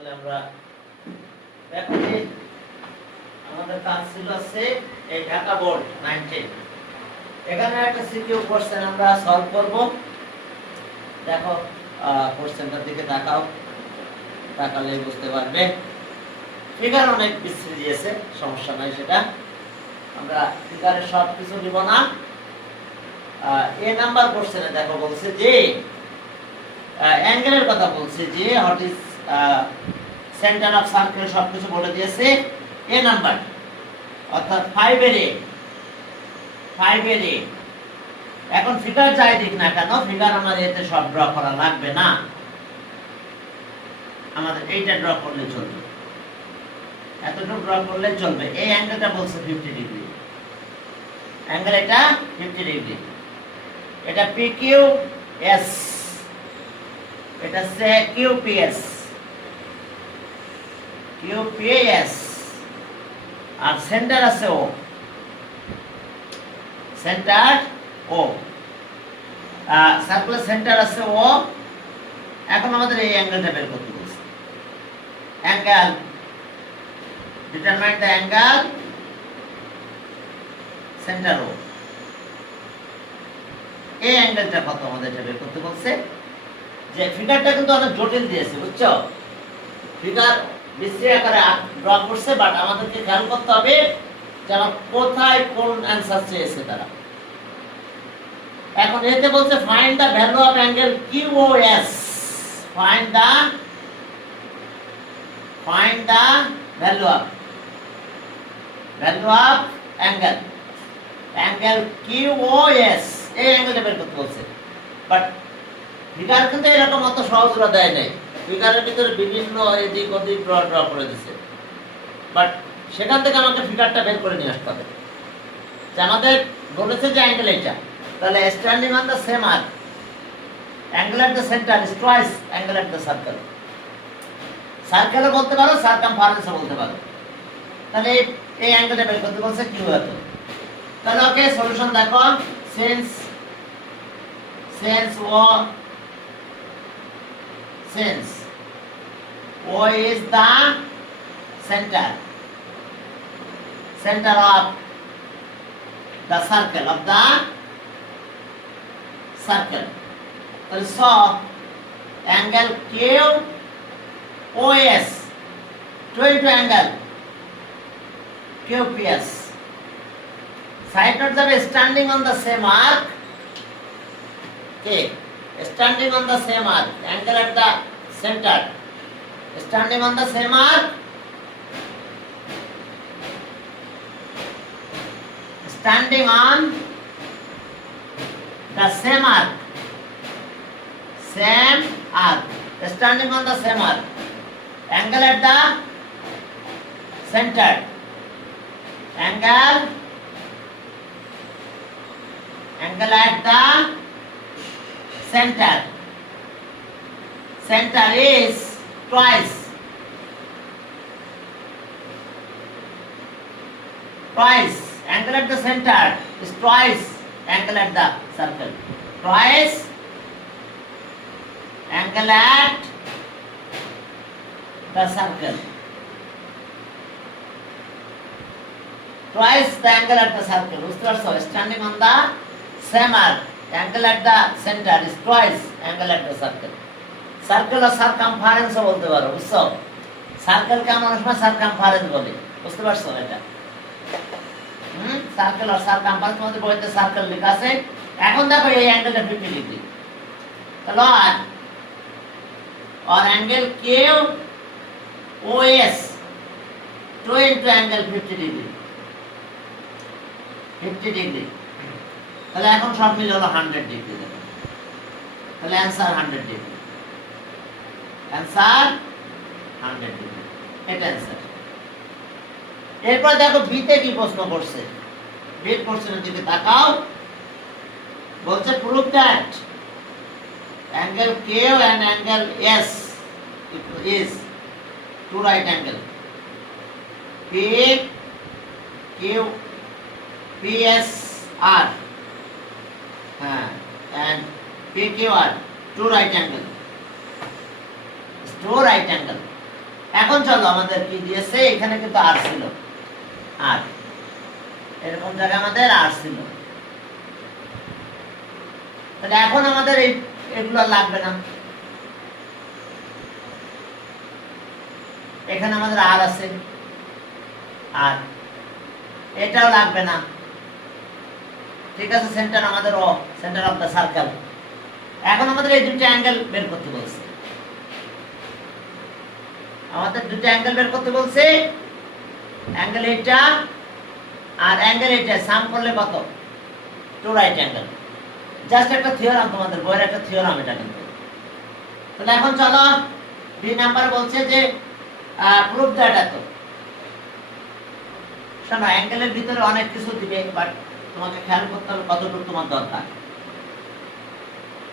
তাহলে আমরা এখন আমাদের কাজ ছিল আছে এই ঢাকা বোর্ড 19 এখানে একটা সিকিউ কোশ্চেন আমরা সলভ করব। দেখো কোশ্চেনটার দিকে তাকাও, তাকালে বুঝতে পারবে। ফিগার অনেক বিশ্রী দিয়েছে, সমস্যা নাই, সেটা আমরা ফিগারে সব কিছু দিব না। এ নাম্বার কোশ্চেনে দেখো বলছে যে অ্যাঙ্গেলের কথা বলছে যে what is centre of circle, সবকিছু বলে দিয়েছে। এ নাম্বার অর্থাৎ 5 এর এ এখন ফিগার যাই দিক না কেন, ফিগার আমার এতে সব ড্র করা লাগবে না, আমাদের এইটা ড্র করলে চলবে, এতটুকু ড্র করলে চলবে। এই অ্যাঙ্গেলটা বলছে 50 ডিগ্রি, অ্যাঙ্গেল এটা 50 ডিগ্রি, এটা PQS, এটা সে QPS আর সেন্টার আছে ও, সেন্টার ও, সার্কুলার সেন্টার আছে ও। এখন আমাদের এই অ্যাঙ্গেলটা বের করতে বলছে। Angle, determine the angle centre ও। এই অ্যাঙ্গেলটা কত আমাদের এটা বের করতে বলছে। যে ফিগারটা কিন্তু অনেক জটিল দিয়েছে, বুঝছো, ফিগার বিশ্রী আকারে ড্র করছে, বাট আমাদেরকে খেয়াল করতে হবে যে আমার কোথায় কোন অ্যানসার চেয়েছে তারা। এখন এতে বলছে find the value of angle QoS, find the value of angle QoS, এই অ্যাঙ্গেলটা বের করতে বলছে। বাট ফিগার কিন্তু এরকম অত সহজ করে দেয় নাই, ফিগারের ভিতরে বিভিন্ন এদিক ওদিক ড্র করে দিচ্ছে। বাট সেখান থেকে আমাকে ফিগারটা বের করে নিয়ে আসতে হবে। যে আমাদের বলেছে যে অ্যাঙ্গেল এটা, তাহলে standing on the same arc, angle at the centre is twice angle at the circle. সার্কেলও বলতে পারো, সার্কামফারেন্সও বলতে পারো। তাহলে এই অ্যাঙ্গেলটা বের করতে বলছে কিউ এত। তাহলে ওকে সলিউশন দেখো। Since O is the center of the circle so angle QoS to angle QPS, side notes are standing on the same arc. Okay, standing on the same arc, angle at the center, standing on the same arc, standing on the same arc, standing on the same arc, angle at the center, angle at the center is twice angle at the center is twice angle at the circle, twice angle at the circle, twice the angle at the circle. বুঝতে পারছো? Standing on the same arc, angle at the center is twice angle at the circle. Circle আর সার্কামফারেন্সও বলতে পারো, বুঝছো? সার্কেলকে আমরা অনেক সময় সার্কামফারেন্স বলি, বুঝতে পারছো এটা? সার্কেল আর সার্কামফারেন্স, তোমাদের বইতে সার্কেল লেখা আছে। এখন দেখো এই অ্যাঙ্গেলটা 50 ডিগ্রি, তাহলে আর angle QoS to into angle 50 degree, তাহলে এখন সব মিলে হলো 100 ডিগ্রি। তাহলে অ্যান্সার 100 ডিগ্রি, অ্যান্সার 100 ডিগ্রি, এটা অ্যান্সার। এরপর দেখো বিতে কি প্রশ্ন করছে, বি কোশ্চেনের দিকে তাকাও। বলছে prove that angle Q and angle S is two right angle, PQPSR and PQR, two right angle. এখন চলো আমাদের কি দিয়েছে, এখানে কিন্তু আর ছিল, আর এরকম জায়গায় আমাদের আর ছিল, তাহলে এখন আমাদের এগুলো লাগবে না, এখানে আমাদের আর আছে, আর এটাও লাগবে না, ঠিক আছে। সেন্টার আমাদের ও, সেন্টার অফ দ্য সার্কেল। এখন আমাদের এই দুটো অ্যাঙ্গেল বের করতে বলছে, আমাদের দুটো অ্যাঙ্গেল বের করতে বলছে, অ্যাঙ্গেল এটা আর অ্যাঙ্গেল এটা সাম করলে কত, টু রাইট অ্যাঙ্গেল। জাস্ট একটা থিওরাম, তোমাদের বইয়ের একটা থিওরাম এটা কিন্তু। তাহলে এখন চলো দুই নাম্বার বলছে যে প্রুফ দ্যাট, এত শোনো অ্যাঙ্গেলের ভিতরে অনেক কিছু দিবে, বাট তোমাকে খেয়াল করতে হবে কতটুকু তোমার দরকার।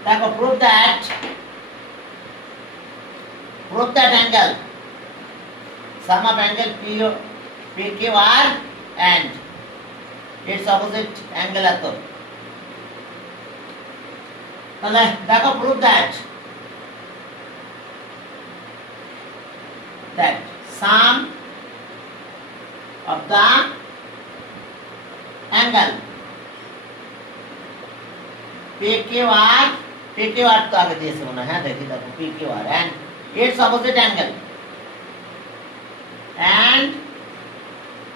দেখো proof that angle, sum of angle PQR and its opposite angle এত। তাহলে দেখো prove that sum of the angle PQR তো আগে দিয়েছে মনে হয়, হ্যাঁ দেখি দেখো PQR and its opposite angle and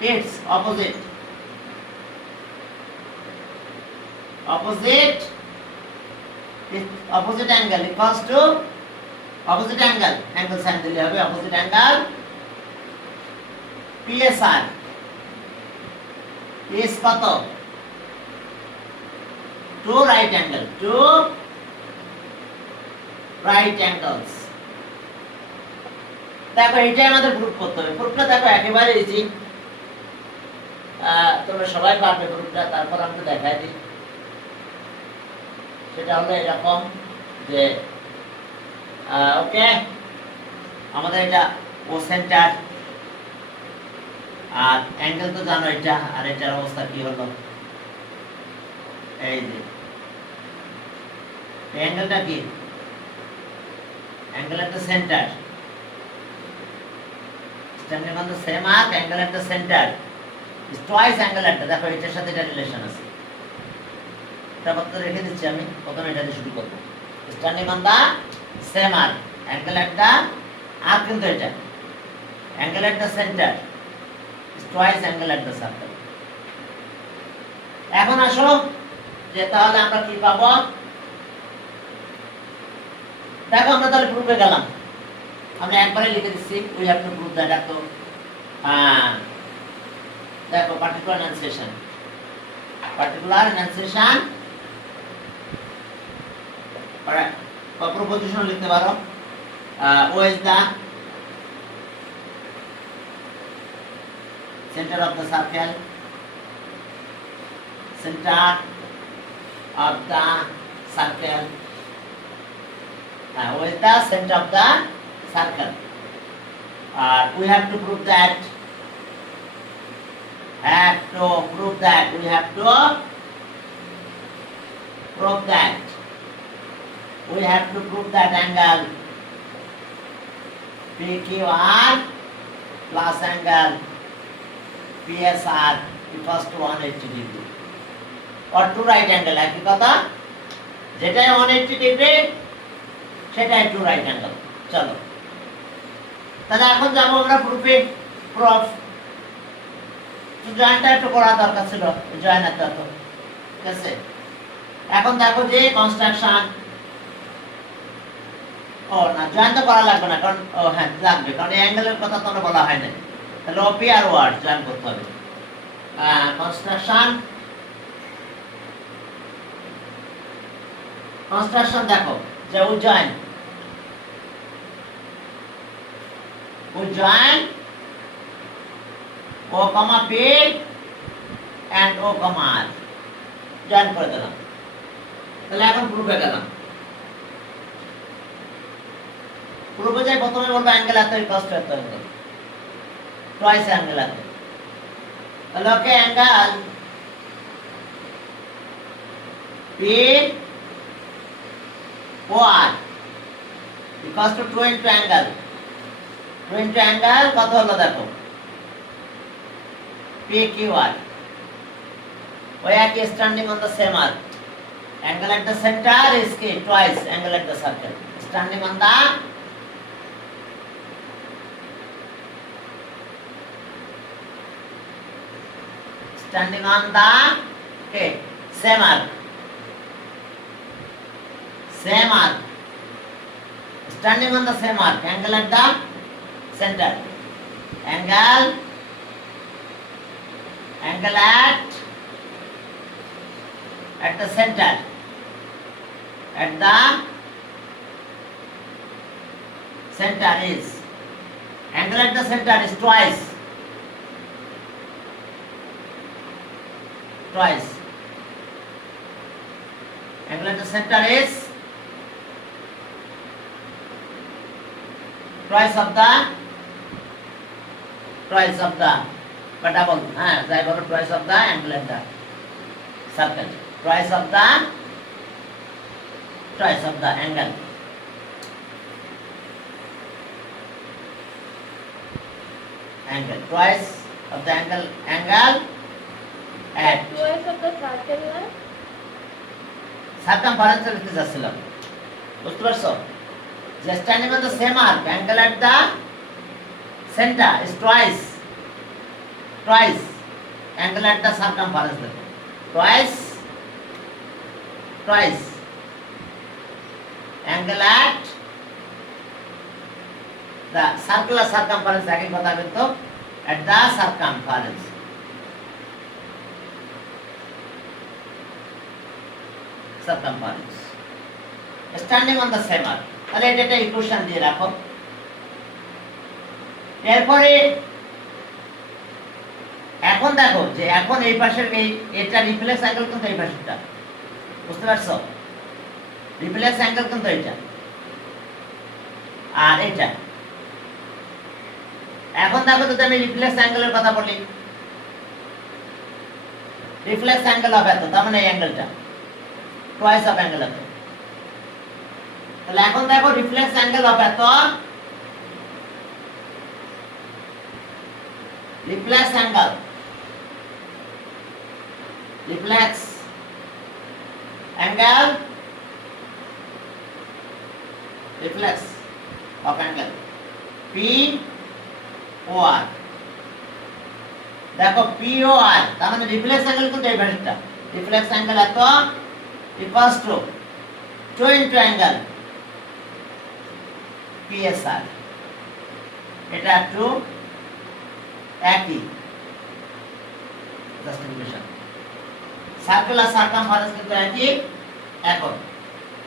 its opposite angle equals to opposite angle sign দিলে হবে opposite angle PSR is কত, two right angles। দেখো এটাই আমাদের প্রুফ করতে হবে। প্রুফটা দেখো একেবারে ইজি, তোমরা সবাই পারবে প্রুফটা। তারপর আমি দেখাই দিই, সেটা হলো এরকম যে ওকে আমাদের এটা ও সেন্টার, আর অ্যাঙ্গেল তো জানো এটা, আর এটার অবস্থা কি হলো, এই যে অ্যাঙ্গেলটা কি, angle at the centre, standing on the same arc, angle at the center is twice angle at the, দেখো এটার সাথে এটা রিলেশন আছে, এটা পত্র রেখে দিচ্ছি আমি, প্রথমে এটা দিয়ে শুরু করব। standing on the same arc, angle at the arc কিন্তু এটা, angle at the center is twice angle at the circle। এখন আসো যে তাহলে আমরা কি পাবো, দেখো আমরা তাহলে প্রুফে গেলাম, আমরা একবারে লিখে দিচ্ছি we have to prove that এত, দেখো পার্টিকুলার এনান্সিয়েশন প্রপোজিশন লিখতে পারো, O is the centre of the circle, O is the centre of the circle। We have to prove that angle PQR plus angle PSR equals to 180 degree or two right angle। একই কথা, যেটাই 180 degree সেটাই two right angle. চলো তাহলে এখন যাবো আমরা প্রুফে। জয়েন্টটা একটু করা দরকার ছিল, জয়েন এত ঠিক আছে। এখন দেখো যে কনস্ট্রাকশন, ও না জয়েন তো করা লাগবে না, কারণ ও হ্যাঁ লাগবে, কারণ এই অ্যাঙ্গেলের কথা তো আমরা বলা হয় না, তাহলে ওপি আর ওয়ার্ড জয়েন করতে হবে। কনস্ট্রাকশন দেখো যে join O, P and O, R join করে দিলাম। তাহলে এখন প্রুফে গেলাম। প্রুফে যাই প্রথমে বলবো অ্যাঙ্গেল এত ইকুয়ালস টু এত অ্যাঙ্গেল, টুয়াইস অ্যাঙ্গেল এত। তাহলে ওকে angle P O R equals to 2 into angle 2 into angle কত হলো দেখো PQR ওই একই standing on the same arc angle at the center is k twice angle at the circle standing on the okay same arc standing on the same arc angle at the center angle at the center at the center is angle at the center is twice angle at the center is twice of the but double যাই বলো twice of the angle at the circle twice of the angle twice of the angle at twice of the circle না circumference এর দিকে যাচ্ছিলাম বুঝতে পারছো যে standing on the same arc angle at the centre is twice angle at the circumference দেখো twice angle at the circular circumference একই কথা কিন্তু at the circumference standing on the same arc তাহলে এটা একটা ইকুয়েশন দিয়ে রাখো এরপরে এখন দেখো যে এখন এই পাশের এটা রিফ্লেক্স অ্যাঙ্গেল কিন্তু এই পাশেরটা বুঝতে পারছো রিফ্লেক্স অ্যাঙ্গেল কিন্তু এটা আর এটা এখন দেখো যদি আমি রিফ্লেক্স অ্যাঙ্গেলের কথা বলি রিফ্লেক্স অ্যাঙ্গেল হবে এত তার মানে এই অ্যাঙ্গেলটা টুয়াইস অফ অ্যাঙ্গেল এত তাহলে এখন দেখো রিফ্লেক্স অ্যাঙ্গেল হবে এত reflex angle reflex of angle POR দেখো POR তার মানে রিফ্লেক্স অ্যাঙ্গেল কোনটা এই পাশেরটা রিফ্লেক্স অ্যাঙ্গেল এত equals to 2 into angle PSR এটা একটু একই জাস্টিফিকেশন সার্কুলার সার্কামফারেন্স কিন্তু একই এখন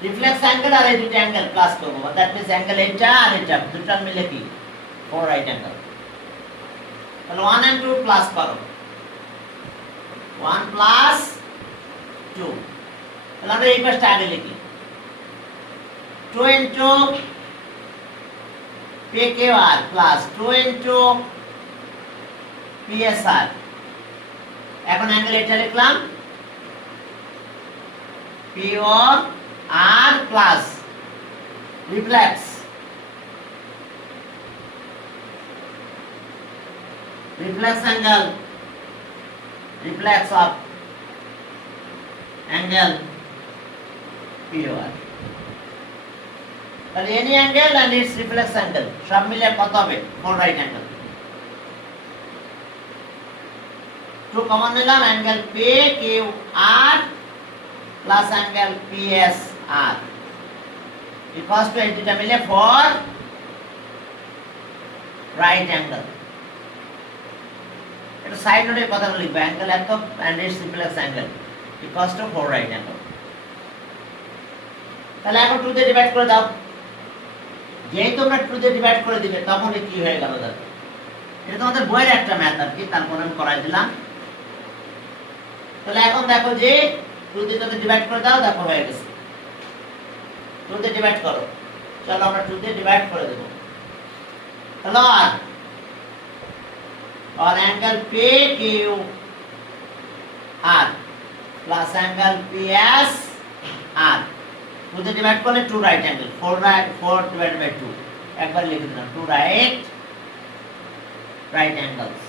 রিফ্লেক্স অ্যাঙ্গেল আর এই দুটো অ্যাঙ্গেল প্লাস করব দ্যাট মিন্স অ্যাঙ্গেল এটা আর এটা দুটো মিলে কি 4 রাইট অ্যাঙ্গেল তাহলে 1 and 2 প্লাস করো 1 প্লাস 2 তাহলে আমরা এই পাশটা আগে লিখি 2 into PQR plus 2 into PSR এখন অ্যাঙ্গেল এটা লিখলাম POR plus reflex angle reflex of angle POR তাহলে any angle and its reflex angle সব মিলে কত হবে 4 right angle 2 কমন নিলাম angle PQR plus angle PSR equals to এটা মিলে 4 right angle এটা সাইড নোটে কথাটা লিখবে angle এত and its reflex angle equals to 4 right angle তাহলে এখন 2 দিয়ে ডিভাইড করে দাও যেই তোমরা 2 দিয়ে ডিভাইড করে দিবে তখন কি হয়ে গেল দেখো এটা তোমাদের বইয়ের একটা ম্যাথ আর কি তারপর আমি করাই দিলাম তাহলে এখন দেখো যে 2 দিয়ে যদি ডিভাইড করে দাও দেখো হয়ে গেছে 2 দিয়ে ডিভাইড করো চলো আমরা 2 দিয়ে ডিভাইড করে দেব তাহলে और angle PQR plus angle PSR 2 দিয়ে ডিভাইড করলে 2 রাইট অ্যাঙ্গেল 4 divided by 2 একবার লিখে দিলাম 2 রাইট right angles.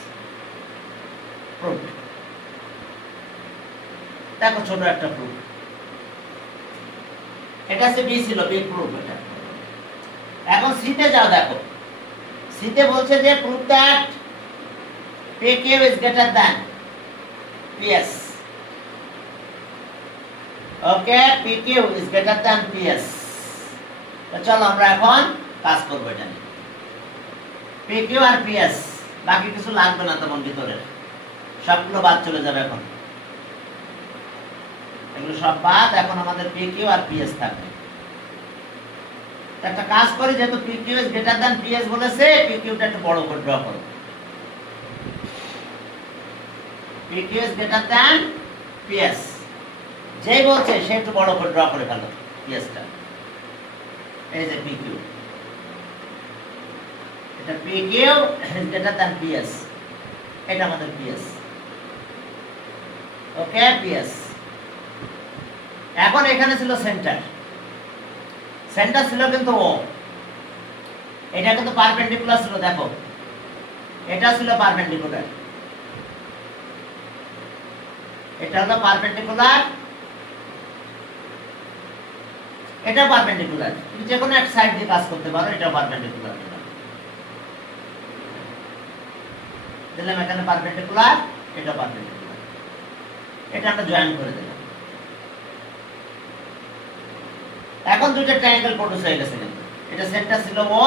Proved. দেখো ছোট একটা প্রুফ, এটা সে বি ছিল, বি প্রুফ এটা। এখন সিতে যাও, দেখো সিতে বলছে যে proof that PQ is greater than PS. Okay, PQ is greater than PS. তো চলো আমরা এখন কাজ করবো এটা নিয়ে। PQ আর PS, বাকি কিছু লাগবে না তখন ভিতরে, সবগুলো বাদ চলে যাবে এখন, এগুলো সব বাদ। এখন আমাদের PQ আর PS থাকবে। একটা কাজ করি, যেহেতু PQ is greater than PS বলেছে, PQ টা একটু বড় করে ড্র করো। PQ is greater than PS, যেই বলছে সে একটু বড় করে ড্র করে ফেলো PS টা। এই যে PQ, এটা PQ is greater than PS, এটা আমাদের PS। ওকে, PS। এখন এখানে ছিল সেন্টার, সেন্টার ছিল কিন্তু ও, এটা কিন্তু পারপেন্ডিকুলার ছিল, দেখো এটা ছিল পারপেন্ডিকুলার, এটা হলো পারপেন্ডিকুলার, এটা পারপেন্ডিকুলার। তুমি যে কোনো এক সাইড দিয়ে কাজ করতে পারো, এটা পারপেন্ডিকুলার দিলাম, এখানে পারপেন্ডিকুলার, এটা পারপেন্ডিকুলার, এটা আমরা জয়েন করে দিলাম। এখন দুটো ট্রায়াঙ্গেল প্রডিউস হয়ে গেছে, কিন্তু এটা সেন্টার ছিল ও।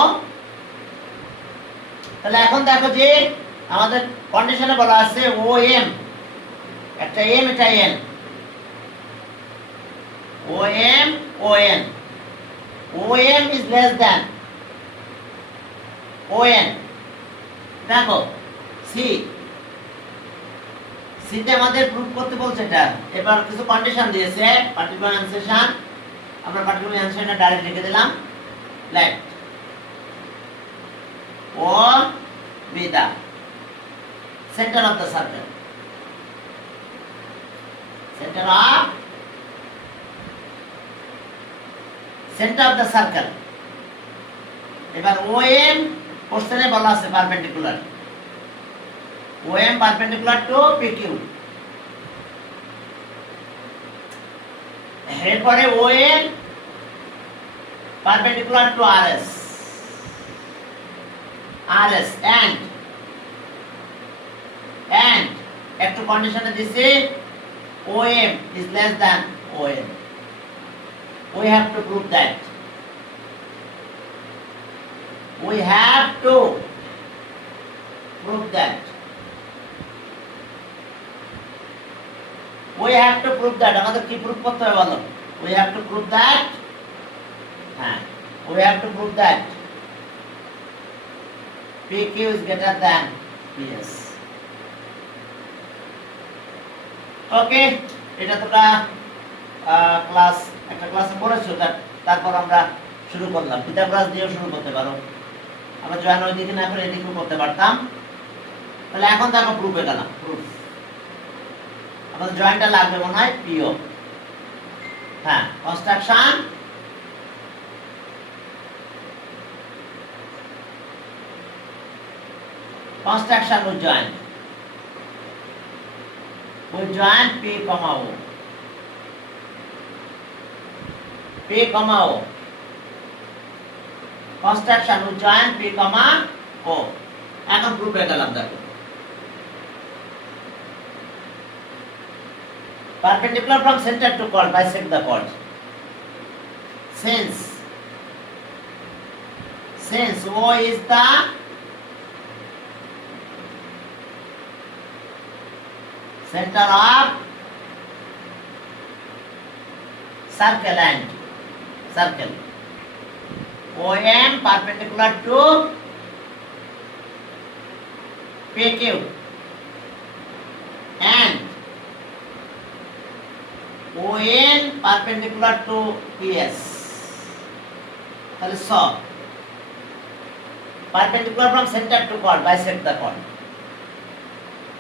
তাহলে এখন দেখো যে আমাদের কন্ডিশনে বলা আছে ও এম, একটা এম, এটা N, O M, O N, O M is less than O N. দেখো সি, সিতে আমাদের প্রুফ করতে বলছে এটা। এবার কিছু কন্ডিশন দিয়েছে, পার্টিকুলার অ্যানসেশন, আমরা পার্টিকুলার অ্যানসেশনটা ডাইরেক্ট লিখে দিলাম। Let O be the centre of the circle, center of the circle। এবার OM কোশ্চেনে বলা আছে perpendicular, OM perpendicular to PQ। এরপরে ON perpendicular to RS, RS and একটু কন্ডিশনে দিছি OM is less than ON. We have to prove that. We have to prove that. We have to prove that. আমাদের কি proof করতে হবে বলো? We have to prove that. হ্যাঁ, we have to prove that PQ is greater than PS. ওকে, এটা তোমরা একটা ক্লাসে পড়েছো, তারপর আমরা শুরু করলাম। পিথাগোরাস দিয়েও শুরু করতে পারো, আমরা জয়েন ওই দিকে না করে এদিকেও করতে পারতাম। তাহলে এখন দেখো প্রুফে গেলাম। প্রুফ আমাদের জয়েন্টটা লাগবে মনে হয় পিও। হ্যাঁ, construction with joint, with joint P, O. P, O. Construction with joint P, O. এখন প্রুফে গেলাম। দেখো perpendicular from center to chord, bisect the chord. Since O is the center of circle and circle, OM perpendicular to PQ and ON perpendicular to PS. তাহলে সব perpendicular from center to chord, bisect the chord।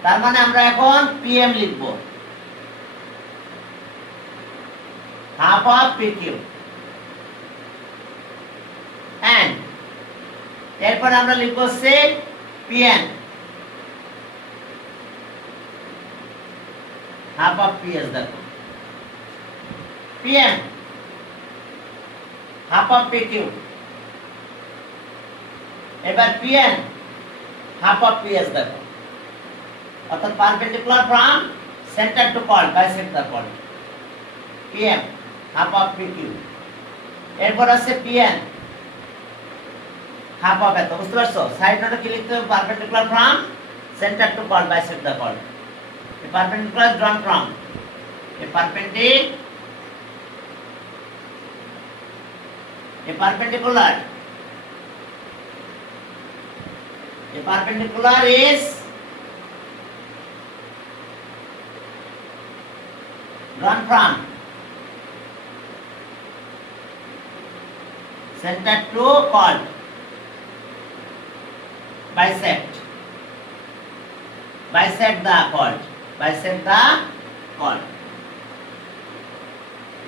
তার মানে আমরা এখন PM লিখব, half of PQ, and এরপর আমরা লিখব সে PN, হাফ অফ পিএস দেখো পিএম হাফ অফ পিকিউ এবার পিএন হাফ অফ পিএস দেখো অর্থাৎ perpendicular from centre to chord bisect the chord PM half of PQ এরপর আছে পিএন হাফ অফ এত বুঝতে পারছো সাইড নোটে কি লিখতে হবে perpendicular from centre to chord bisect the chord a perpendicular is drawn from a perpendicular is drawn from center to chord bisect the chord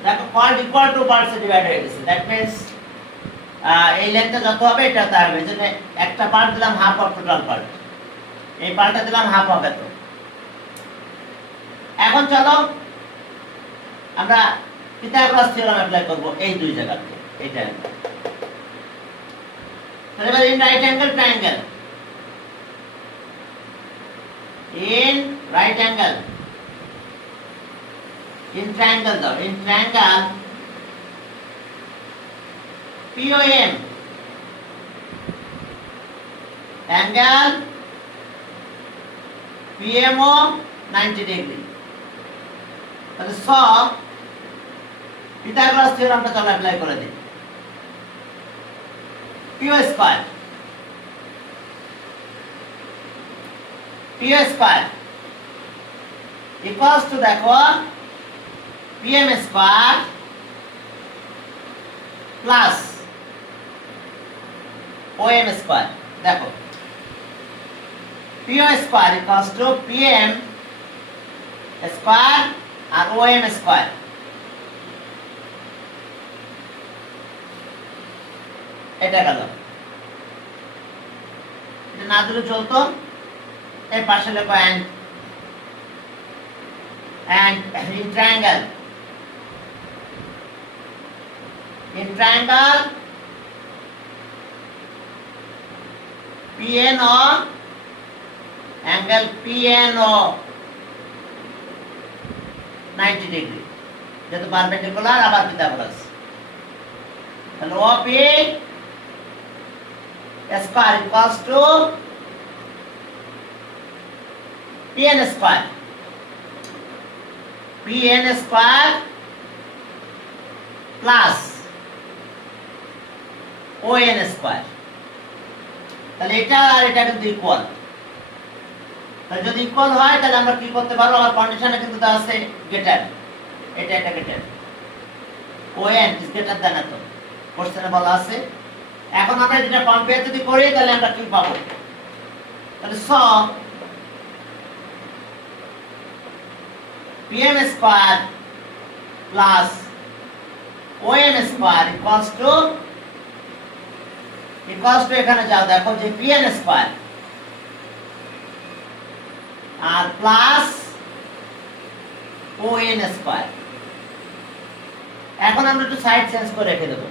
দেখো chord equal to parts divide হয়ে গেছে দ্যাট মিন্স এই লেন্থটা যত হবে এটা তার হবে এজন্য একটা পার্ট দিলাম হাফ অফ টোটাল পার্ট এই পার্টটা দিলাম হাফ অফ এত এখন চলো আমরা পিথাগোরাস থিওরেম অ্যাপ্লাই করব এই দুই জায়গাতে এইটা তাহলে এবার in right angle triangle in right angle in triangle though in triangle POM angle PMO 90 degree তাহলে স পিথাগোরাস থিওরেমটা চলো অ্যাপ্লাই করে দিই PO square P square equals to দেখো PM square plus OM square দেখো PO square equals to PM square আর OM square এটা গেল এটা না দিলে চলতো এই পাশে লেখো and in triangle PNO angle PNO 90 degree যেহেতু পারপেন্ডিকুলার আবার পিথাগোরাস তাহলে OP square equals to PN square plus ON square তাহলে এটা আর এটা কিন্তু ইকুয়াল তাহলে যদি ইকুয়াল হয় তাহলে আমরা কি করতে পারবো আমার কন্ডিশনে কিন্তু দেওয়া আছে গ্রেটার এটা greater ON is greater than এত কোশ্চেনে বলা আছে এখন আমরা যেটা কম্পেয়ার যদি করি তাহলে আমরা কি পাবো তাহলে PM square plus OM square equals to এখানে যাও দেখো যে PN square আর প্লাস ON square এখন আমরা একটু সাইড চেঞ্জ করে রেখে দেব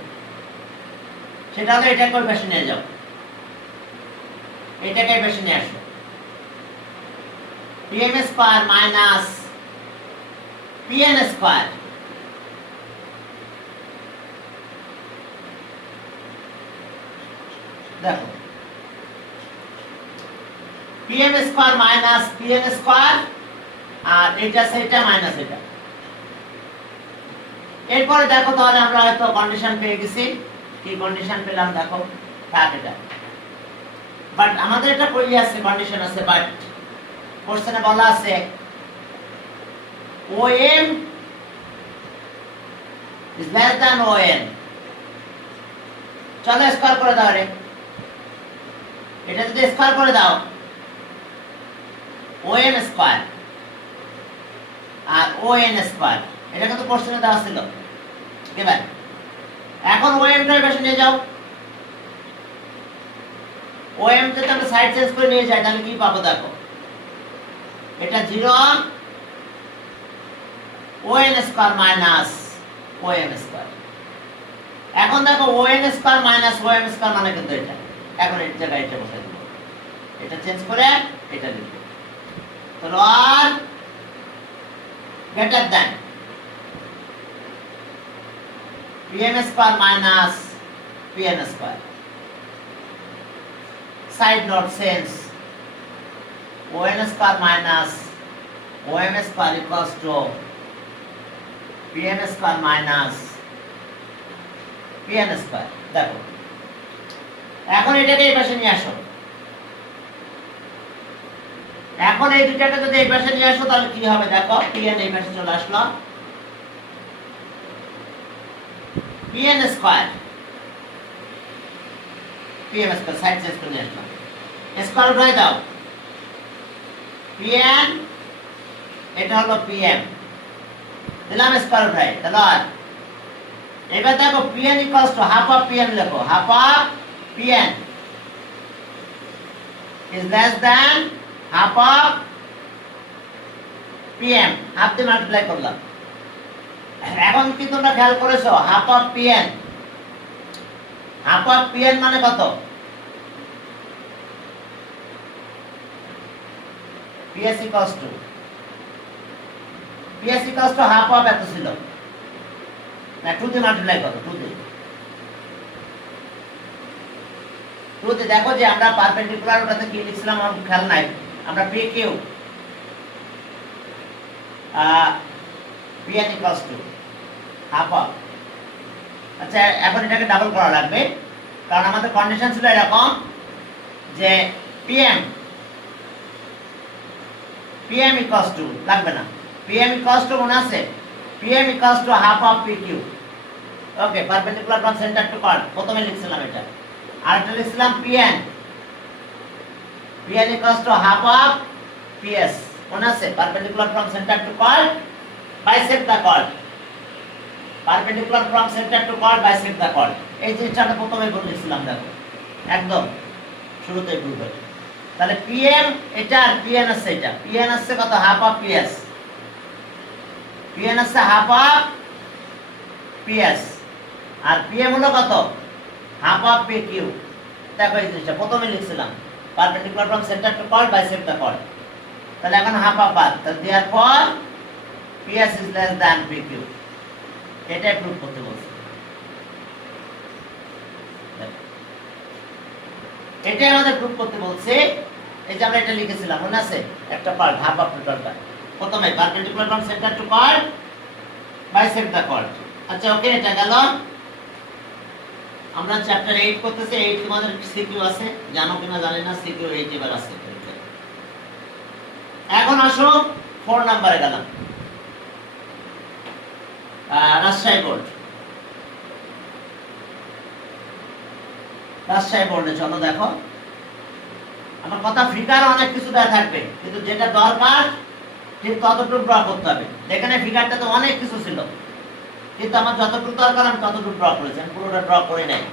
সেটা হলো এটাকে ওই পাশে নিয়ে যাও এটাকে এই পাশে নিয়ে আসো PM square minus PN square দেখো PM square minus PN square আর এটা সেটা মাইনাস এটা এরপরে দেখো তাহলে আমরা হয়তো কন্ডিশন পেয়ে গেছি কি কন্ডিশন পেলাম দেখো থাক এটা বাট আমাদের এটা কই আছে কন্ডিশন আছে বাট কোশ্চেনে বলা আছে OM is less than ON চলো স্কয়ার করে দাও রে এটা যদি স্কয়ার করে দাও OM স্কয়ার আর ON স্কয়ার এটা কিন্তু কোশ্চেনে দেওয়া ছিল এবার এখন OM টার পাশে নিয়ে যাও OM তে আমরা সাইড চেঞ্জ করে নিয়ে যাই তাহলে কি পাবো দেখো এটা 0 ON square minus OM square. এখন দেখো ON square minus OM square মানে কিন্তু এটা। এখন এর জায়গায় এটা বসাই দেব। এটা চেঞ্জ করে এটা লিখব। তাহলে আর greater than PM square minus PN square. Side note since ON square minus OM square equals to PM square minus PN square। দেখো এখন এটাকে এই পাশে নিয়ে আসো। এখন এই দুটাকে যদি এই পাশে নিয়ে আসো তাহলে কি হবে দেখো, PN এই পাশে চলে আসলো, PN square PM square side change করে নিয়ে আসলাম, স্কয়ার উঠাই দাও, PN এটা হলো PM দিলাম স্কয়ার উঠাই। তাহলে এবার দেখো PN equals to half of PN লেখো, half of PN is less than half of PM, half দিয়ে মাল্টিপ্লাই করলাম। এখন কি তোমরা খেয়াল করেছো half of PN, half of PN মানে কত? PS equals to half of এত ছিল না, 2 দিয়ে মাল্টিপ্লাই করো, 2 দিয়ে দেখো যে আমরা পারপেন্ডিকুলার ওটাতে কি লিখছিলাম আমার খেয়াল নাই, আমরা PQ PN equals to half of। আচ্ছা এখন এটাকে ডাবল করা লাগবে কারণ আমাদের কন্ডিশন ছিল এরকম যে PM equals to লাগবে না, PM equals to মনে আছে, PM equals to half of PQ। Okay, perpendicular from centre to chord প্রথমে লিখছিলাম এটা, আর এটা লিখছিলাম PN equals to half of PS মনে আছে, perpendicular from centre to chord bisect the chord, perpendicular from centre to chord bisect the chord. এই জিনিসটা আমরা প্রথমে বলেছিলাম, দেখো একদম শুরুতেই ভুল হয়েছে। তাহলে PM এটা আর PN আছে, এটা PN আছে কত, হাফ অফ PS, PN আছে হাফ অফ PS আর PM হলো কত, হাফ অফ PQ। দেখো এই জিনিসটা প্রথমে লিখছিলাম perpendicular from centre to chord bisect the chord. তাহলে এখন হাফ অফ বাদ, তাহলে therefore PS is less than PQ, এটাই প্রুফ করতে বলছি। এটাই আমাদের প্রুফ করতে বলছে। এই যে আমরা এটা লিখেছিলাম মনে আছে, একটা পার্ট হাফ অফ টোটালটা প্রথমে perpendicular from centre to chord bisect the chord. আচ্ছা ওকে, এটা গেল। আমরা চ্যাপ্টার 8 করতেছি। 8 তোমাদের সিকিউ আছে, জানো কিনা জানি না, সিকিউ 8 এবার আছে। এখন আসো 4 নম্বরে গেলাম, রাজশাহী বোর্ড। রাজশাহী বোর্ডে চলো দেখো, আমার কথা ফিগার অনেক কিছু দেওয়া থাকবে কিন্তু যেটা দরকার ঠিক ততটুকু ড্র করতে হবে। এখানে ফিগারটা তো অনেক কিছু ছিল কিন্তু আমার যতটুকু দরকার আমি ততটুকু ড্র করেছি, আমি পুরোটা ড্র করে নাই।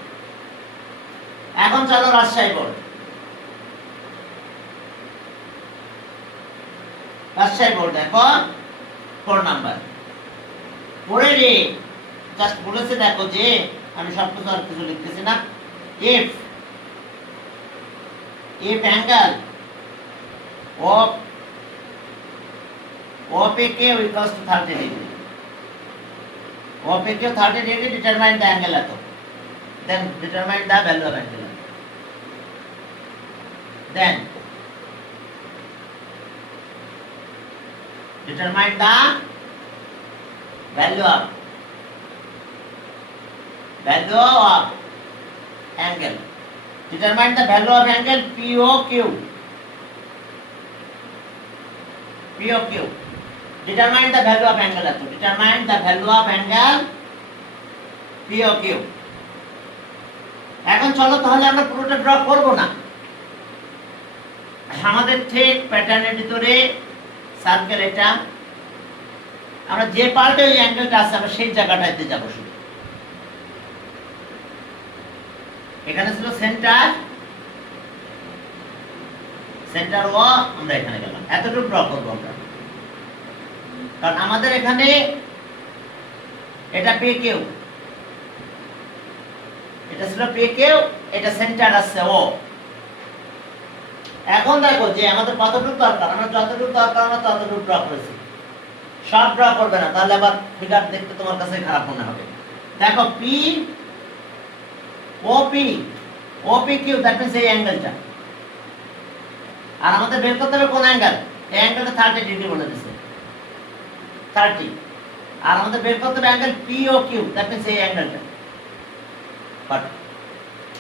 এখন চলো রাজশাহী বোর্ড। রাজশাহী বোর্ড দেখো 4 নাম্বার পড়ে রে, জাস্ট বলেছে দেখো যে আমি সব কিছু আর কিছু লিখতেছি না। if angle of OPQ equals to 30 degree, OPQ 30 degree, determine the angle at all, then determine the value of angle, then determine the value of angle, determine the value of angle POQ, determine the value of angle at all, determine the value of angle POQ। এখন চলো তাহলে আমরা পুরোটা draw করব না, আমাদের ঠিক প্যাটার্নের ভিতরে সার্কেল এটা, আমরা যে পার্টে ওই অ্যাঙ্গেলটা আছে আমরা সেই জায়গাটাতে যাব শুধু। এখানে ছিল সেন্টার ও, আমরা এখানে গেলাম, এতটুকু ড্র করবো আমরা। কারণ আমাদের এখানে এটা পে কিউ, এটা ছিল পে কিউ, এটা সেন্টার আছে ও। এখন দেখো যে আমাদের কতটুকু দরকার, আমরা যতটুকু দরকার আমরা ততটুকু ড্র করেছি, সব ড্র করবে না, তাহলে আবার ফিগার দেখতে তোমার কাছে খারাপ মনে হবে। দেখো P OP, OP Q, that means এই অ্যাঙ্গেলটা। আর আমাদের বের করতে হবে কোন অ্যাঙ্গেল, এই অ্যাঙ্গেলটা 30 ডিগ্রি বলে দিয়েছে, 30। আর আমাদের বের করতে হবে angle P O Q, that means এই অ্যাঙ্গেলটা। বাট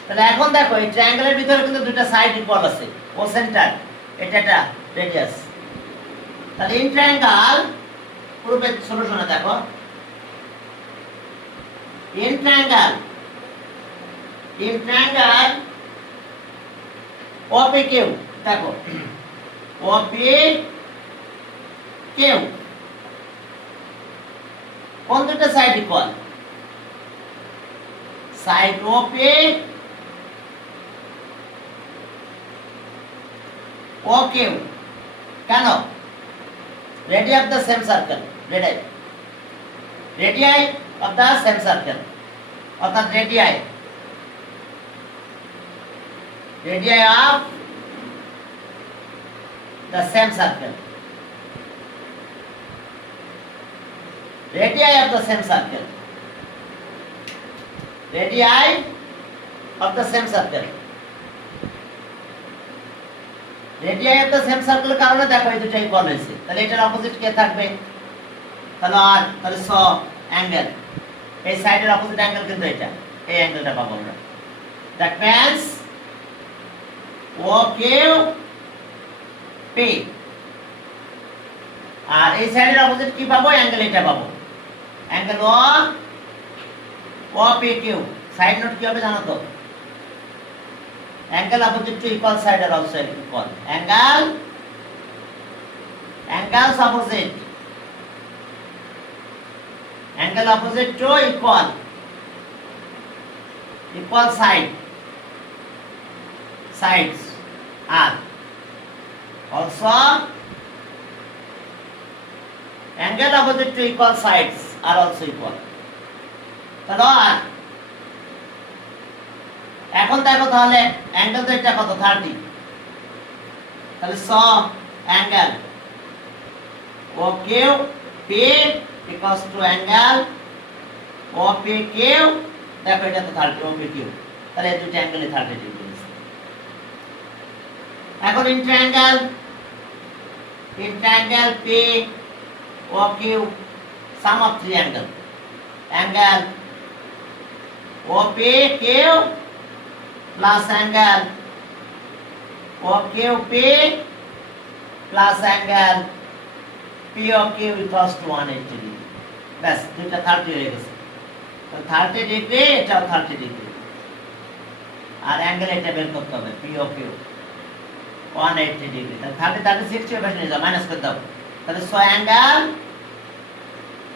তাহলে এখন দেখো এই ট্রায়াঙ্গেলের ভিতরে কিন্তু দুটো সাইড ইকুয়াল আছে, ও সেন্টার, এটা একটা রেডিয়াস। তাহলে ইন ট্রায়াঙ্গেল পুরো সলিউশনে দেখো, ইন ট্রায়াঙ্গেল ওপি কিউ, দেখো ওপি কিউ কোন দুটো side equal, side OP O Q. কেন? Radii of the same circle, radii of the same circle, অর্থাৎ radii of the same circle, radii of the same circle, radii of the same circle. Radii of the same সার্কেলের কারণে দেখো এই দুটো equal হয়েছে, তাহলে এটার অপোজিট কে থাকবে, তাহলে আর তাহলে স অ্যাঙ্গেল, এই সাইডের অপোজিট অ্যাঙ্গেল কিন্তু এটা, এই অ্যাঙ্গেলটা পাবো আমরা। That means O Q P, আর এই সাইডের অপোজিট কি পাবো, অ্যাঙ্গেল এটা পাবো, angle O P Q. Side note কি হবে জানো তো, angle opposite to equal side are also equal, angles opposite to equal sides are also, angle opposite to equal sides are also equal। তাহলে এখন দেখো তাহলে অ্যাঙ্গেল তো এটা কত, 30, তাহলে স angle O Q P equals to angle O P Q, দেখো এটা তো 30 ও পি কিউ, তাহলে এই দুটো অ্যাঙ্গেলে 30 ডিগ্রি। এখন in triangle P O Q, sum of three angle O P Q plus angle OQP plus angle POQ equals to 180 degree। ব্যাস দুইটা 30 হয়ে গেছে, তো 30 ডিগ্রি, এটাও 30 ডিগ্রি, আর অ্যাঙ্গেল এটা বের করতে হবে POQ 180 ডিগ্রি। তাহলে 30 30 60 এর পাশে নিয়ে যাও, মাইনাস করে দাও, তাহলে so angle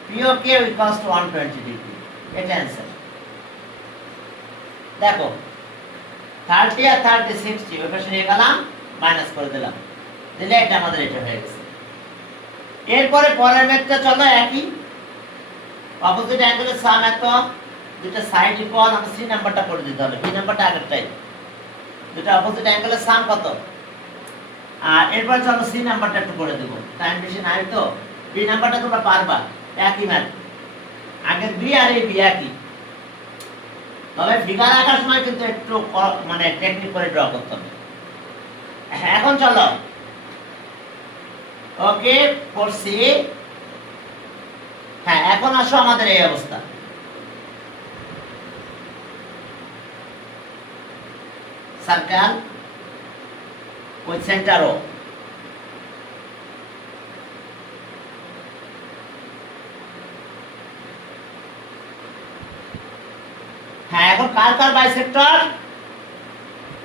POQ equals to 120 degree, এটা অ্যানসার। দেখো 30 আর 30 60 ওই পাশে নিয়ে গেলাম, মাইনাস করে দিলাম, দিলে এটা আমাদের এটা হয়ে গেছে। এরপরে পরের ম্যাথটা চলো একই, অপোজিট অ্যাঙ্গেলের সাম এত, দুটো সাইড ইকুয়াল, আমাদের সি নাম্বারটা করে দিতে হবে, বি নাম্বারটা আগেরটাই, দুটো অপোজিট অ্যাঙ্গেলের সাম কত। আর এরপর চলো সি নাম্বারটা একটু করে দেবো, টাইম বেশি নাই তো। বি নাম্বারটা তোমরা পারবা, একই ম্যাথ, আগের বি আর এই বি একই, তবে ফিগার আঁকার সময় কিন্তু একটু মানে টেকনিক করে ড্র করতে হবে। এখন চলো ওকে করছি। হ্যাঁ, এখন আসো আমাদের এই অবস্থা, সার্কেল উইথ সেন্টার ও, হ্যাঁ এখন কার কার বাইসেক্টর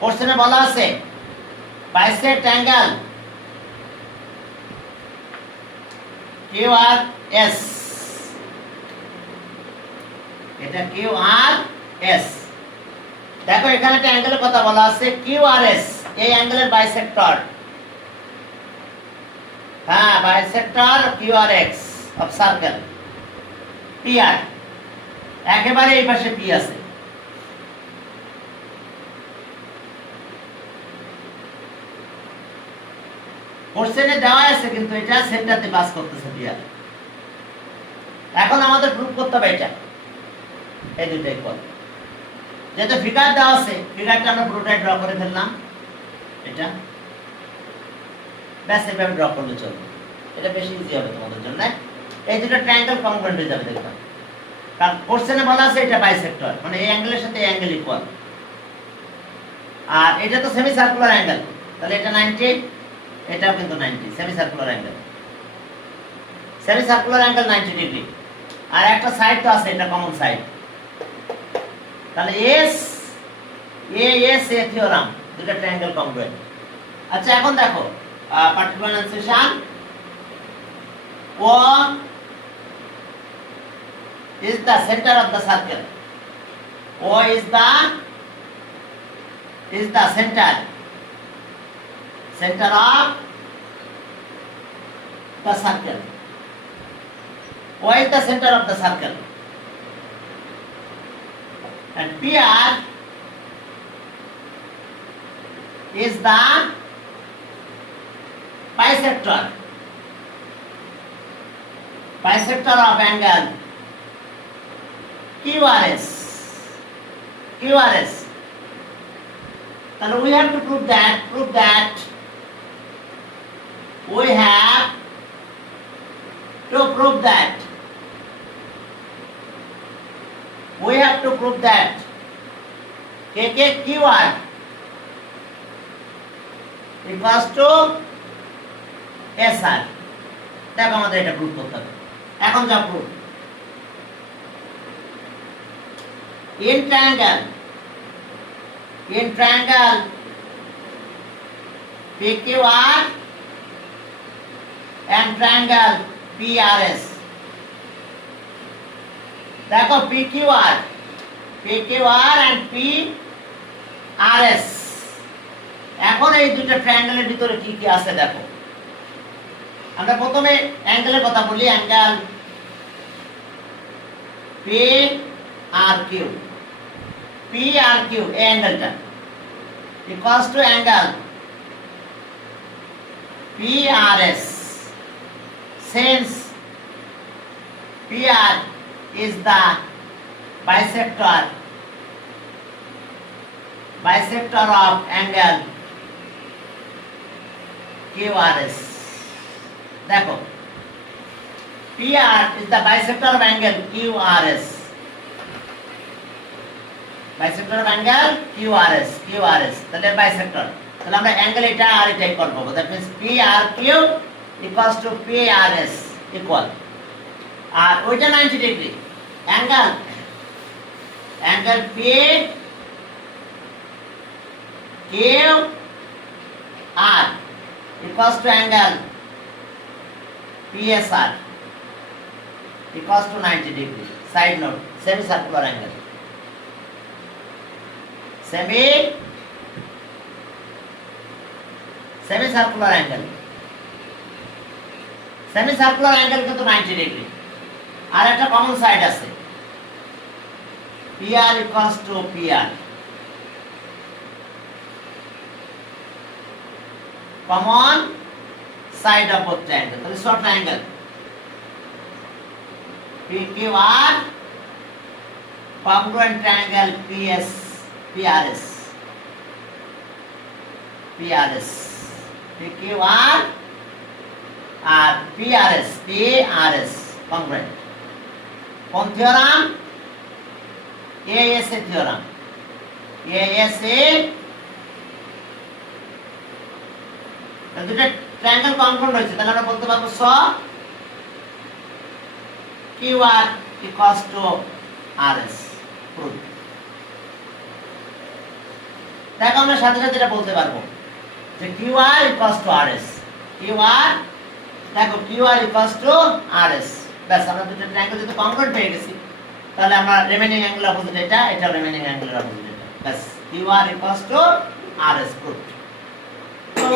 কোশ্চেনে বলা আছে, bisect angle Q R S, এটা কিউ আর এস। দেখো এখানে একটা অ্যাঙ্গেলের কথা বলা আছে কিউ আর এস, এই অ্যাঙ্গেলের বাইসেক্টর, হ্যাঁ bisector Q R X, of circle P R, একেবারে এই পাশে পি আছে। কোশ্চেনে দেওয়া আছে কিন্তু এটা সেন্টারতে পাস করতেছে পি আর। এখন আমাদের প্রুফ করতে হবে এটা, এই দুটো ইকুয়াল। যেহেতু ফিগার দেওয়া আছে, ফিগারটা আমরা পুরোটাই ড্র করে ফেললাম। এটা ব্যাস এভাবে ড্র করলে চলবে, এটা বেশি ইজি হবে তোমাদের জন্য। এই দুটো ট্রায়াঙ্গেল কংগ্রুয়েন্ট হয়ে যাবে দেখবা, কারণ কোশ্চেনে বলা আছে এটা বাইসেক্টর, মানে এই অ্যাঙ্গেলের সাথে এই অ্যাঙ্গেল ইকুয়াল। আর এটা তো সেমি সার্কুলার অ্যাঙ্গেল, তাহলে এটা 90, এটাও কিন্তু 90, semi circular angle. Semi circular angle 90 degree. আর একটা সাইড তো আছে, এটা কমন সাইড, তাহলে S A S A theorem, দুটো ট্রায়াঙ্গেল কংগ্রুয়েন্ট। আচ্ছা এখন দেখো particular enunciation, O is the center of the circle. O is the center of the circle. O is the center of the circle. And PR is the bisector of angle QRS. And we have to prove that we have to prove that QR equals to SR. দেখো আমাদের এটা proof করতে হবে। এখন যা proof, in triangle PQR and triangle PRS, দেখো PQR and PRS, এখন এই দুটো ট্রায়াঙ্গেলের ভিতরে কি কি আছে দেখো। আমরা প্রথমে অ্যাঙ্গেলের কথা বলি, অ্যাঙ্গেল PRQ, এই অ্যাঙ্গেলটা equals to angle PRS, since PR is the bisector of angle QRS. দেখো PR is the bisector of angle QRS, তাহলে বাইসেক্টর, তাহলে আমরা অ্যাঙ্গেল এটা আর এটা ইকুয়াল পাবো। That means PRQ equals to PRS equal. আর ওইটা 90 degree angle PQR equals to angle PSR equals to 90 degree. Side note, semicircular angle. Semicircular angle. Semicircular angle কিন্তু 90 degree. আর একটা কমন সাইড আছে, PR equals to PR. Common side of both triangle. তাহলে short triangle PQR congruent triangle PRS PQR আর PRS congruent. কোন theorem? ASA theorem. ASA দুটো triangle confront হয়েছে, তাহলে আমরা বলতে পারবো স QR equals to RS. Proof. দেখো আমরা সাথে সাথে এটা বলতে পারবো যে QR equals to RS. QR দেখো QR equals to RS. ব্যাস আমরা দুটো ট্রায়াঙ্গেল যদি কনফ্রন্ট পেয়ে গেছি, তাহলে আমরা রিমেইনিং অ্যাঙ্গেল অপোজিট এটা রিমেইনিং অ্যাঙ্গেলের অপোজিট এটা। ব্যাস QR equals to RS proof.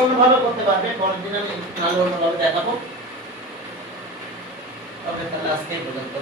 অন্যভাবে করতে পারবে, পরের দিন আমি অন্যভাবে দেখাবো। ওকে। তাহলে আজকে এই পর্যন্ত।